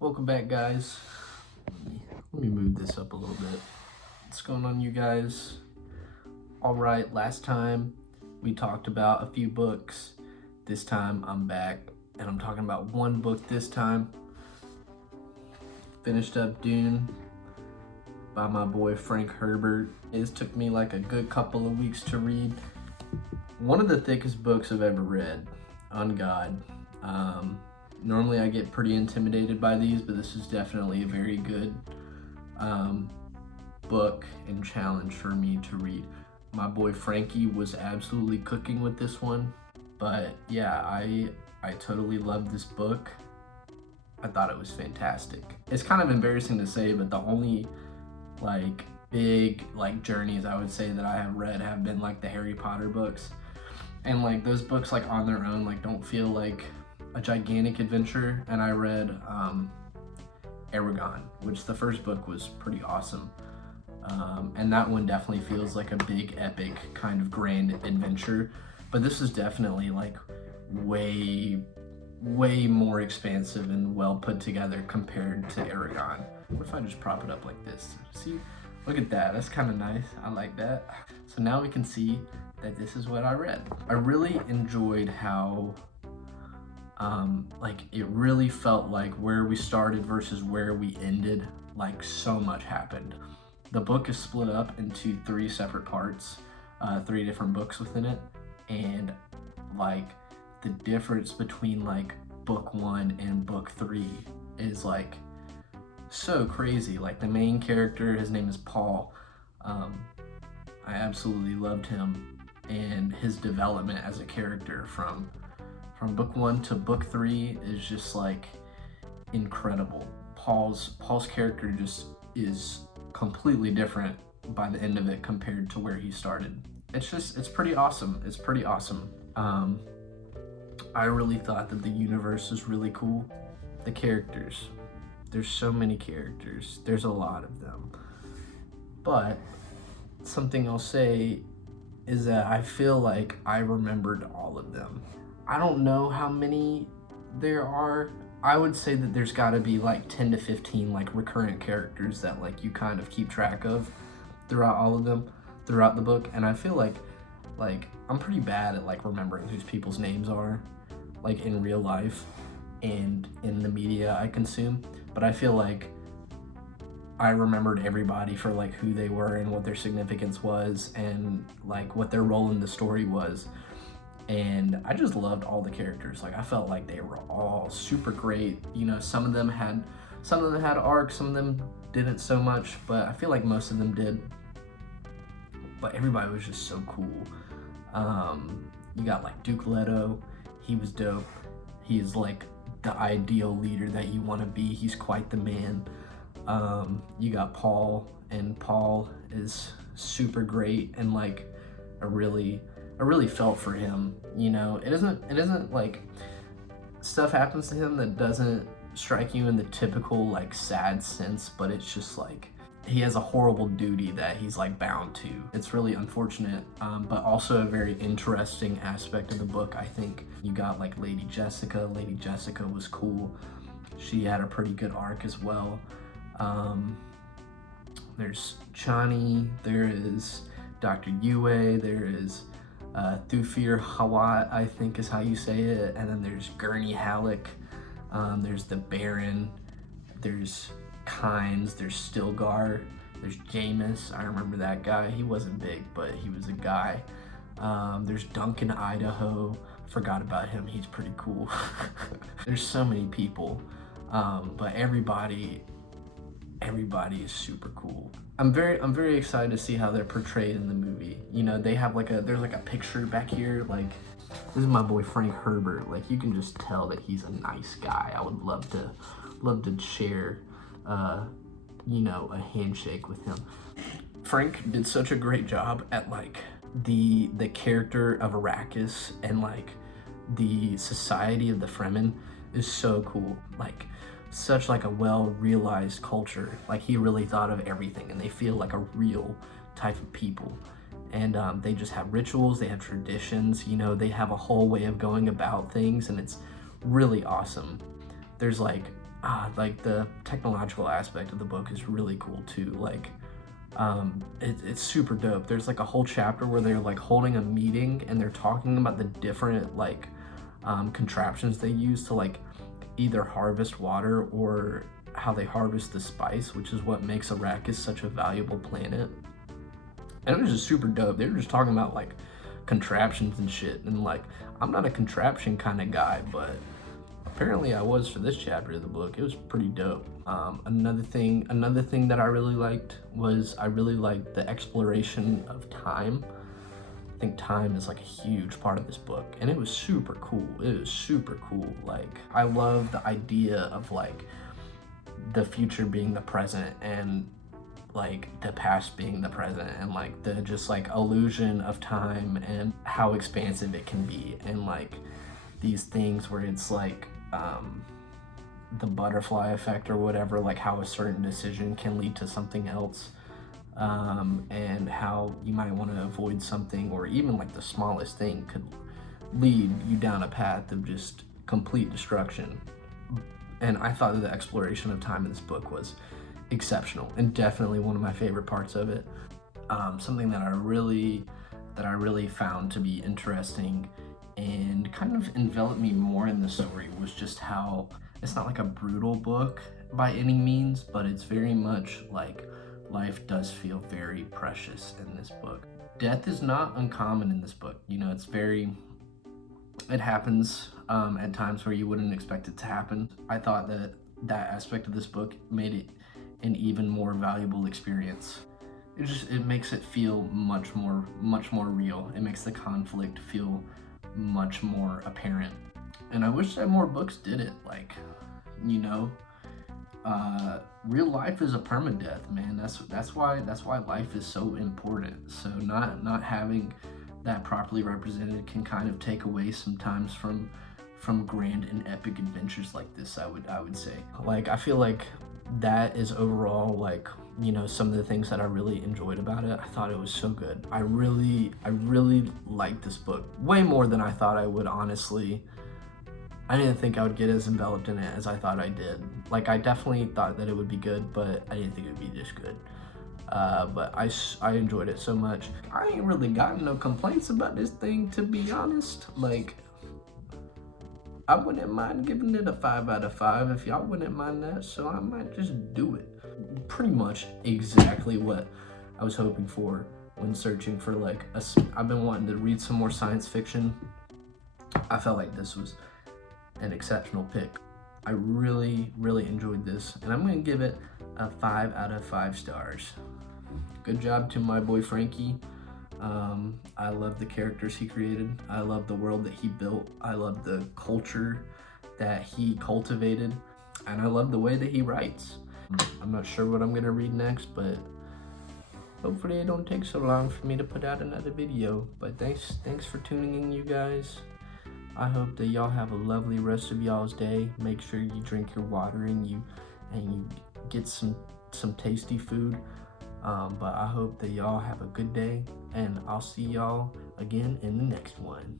Welcome back, guys. Let me move this up a little bit. What's going on, you guys? All right, last time we talked about a few books. This time I'm back and I'm talking about one book this time. Finished up Dune by my boy Frank Herbert. It took me like a good couple of weeks to read. One of the thickest books I've ever read, on God. Normally I get pretty intimidated by these, but this is definitely a very good book and challenge for me to read. My boy Frankie was absolutely cooking with this one, but yeah, I totally loved this book. I thought it was fantastic. It's kind of embarrassing to say, but the only big journeys I would say that I have read have been like the Harry Potter books, and those books on their own don't feel like a gigantic adventure. And I read Aragon, which the first book was pretty awesome, and that one definitely feels like a big epic kind of grand adventure, but this is definitely way more expansive and well put together compared to Aragon. What if I just prop it up like this? See, look at that, that's kind of nice. I like that. So now we can see that this is what I read. I really enjoyed how it really felt like where we started versus where we ended, so much happened. The book is split up into 3 separate parts, 3 different books within it, and the difference between book 1 and book 3 is so crazy. The main character, his name is Paul. I absolutely loved him and his development as a character from book 1 to book 3 is just incredible. Paul's character just is completely different by the end of it compared to where he started. It's pretty awesome. It's pretty awesome. I really thought that the universe was really cool. The characters, there's so many characters, there's a lot of them, but something I'll say is that I feel like I remembered all of them. I don't know how many there are. I would say that there's got to be 10 to 15 recurrent characters that you kind of keep track of throughout all of them, throughout the book. And I feel like I'm pretty bad at remembering whose people's names are in real life and in the media I consume, but I feel like I remembered everybody for who they were and what their significance was and what their role in the story was. And I just loved all the characters. I felt like they were all super great. You know, some of them had arcs, some of them didn't so much, but I feel like most of them did. But everybody was just so cool. You got Duke Leto, he was dope. He is the ideal leader that you want to be. He's quite the man. You got Paul, and Paul is super great, and I really felt for him. You know, it isn't stuff happens to him that doesn't strike you in the typical sad sense, but it's just he has a horrible duty that he's bound to. It's really unfortunate, but also a very interesting aspect of the book. I think you got Lady Jessica. Lady Jessica was cool. She had a pretty good arc as well. There's Chani, there is Dr. Yue, there is Thufir Hawat, I think is how you say it, and then there's Gurney Halleck, there's the Baron, there's Kynes, there's Stilgar, there's Jameis. I remember that guy. He wasn't big, but he was a guy. There's Duncan Idaho. Forgot about him. He's pretty cool. There's so many people, but everybody is super cool. I'm very excited to see how they're portrayed in the movie. You know, they have there's a picture back here. This is my boy Frank Herbert. You can just tell that he's a nice guy. I would love to share a handshake with him. Frank did such a great job at the character of Arrakis, and the society of the Fremen is so cool. Such a well-realized culture. He really thought of everything, and they feel like a real type of people. And they just have rituals, they have traditions, you know, they have a whole way of going about things, and it's really awesome. There's like the technological aspect of the book is really cool too. Like, it's super dope. There's like a whole chapter where they're like holding a meeting and they're talking about the different like contraptions they use to like either harvest water or how they harvest the spice, which is what makes Arrakis such a valuable planet. And it was just super dope. They were just talking about like contraptions and shit, and like I'm not a contraption kind of guy, but apparently I was for this chapter of the book. It was pretty dope. Another thing that I really liked was I really liked the exploration of time. I think time is like a huge part of this book, and it was super cool. It was super cool. Like, I love the idea of like the future being the present and like the past being the present, and like the just like illusion of time and how expansive it can be, and like these things where it's like the butterfly effect or whatever, like how a certain decision can lead to something else, and how you might want to avoid something, or even like the smallest thing could lead you down a path of just complete destruction. And I thought that the exploration of time in this book was exceptional and definitely one of my favorite parts of it. Something that I really found to be interesting and kind of enveloped me more in the story was just how it's not like a brutal book by any means, but it's very much like life does feel very precious in this book. Death is not uncommon in this book. You know, it happens at times where you wouldn't expect it to happen. I thought that aspect of this book made it an even more valuable experience. It makes it feel much more real. It makes the conflict feel much more apparent. And I wish that more books did it. Like, you know, real life is a permadeath, man. That's why life is so important. So not having that properly represented can kind of take away sometimes from grand and epic adventures like this, I would say. Like, I feel like that is overall, like, you know, some of the things that I really enjoyed about it. I thought it was so good. I really liked this book way more than I thought I would, honestly. I didn't think I would get as enveloped in it as I thought I did. Like, I definitely thought that it would be good, but I didn't think it would be this good. But I enjoyed it so much. I ain't really gotten no complaints about this thing, to be honest. Like, I wouldn't mind giving it a 5 out of 5 if y'all wouldn't mind that, so I might just do it. Pretty much exactly what I was hoping for when searching for like I've been wanting to read some more science fiction. I felt like this was an exceptional pick. I really enjoyed this, and I'm gonna give it a 5 out of 5 stars. Good job to my boy Frankie. I love the characters he created. I love the world that he built. I love the culture that he cultivated, and I love the way that he writes. I'm not sure what I'm gonna read next, but hopefully it don't take so long for me to put out another video. But thanks for tuning in, you guys. I hope that y'all have a lovely rest of y'all's day. Make sure you drink your water and you get some tasty food. But I hope that y'all have a good day, and I'll see y'all again in the next one.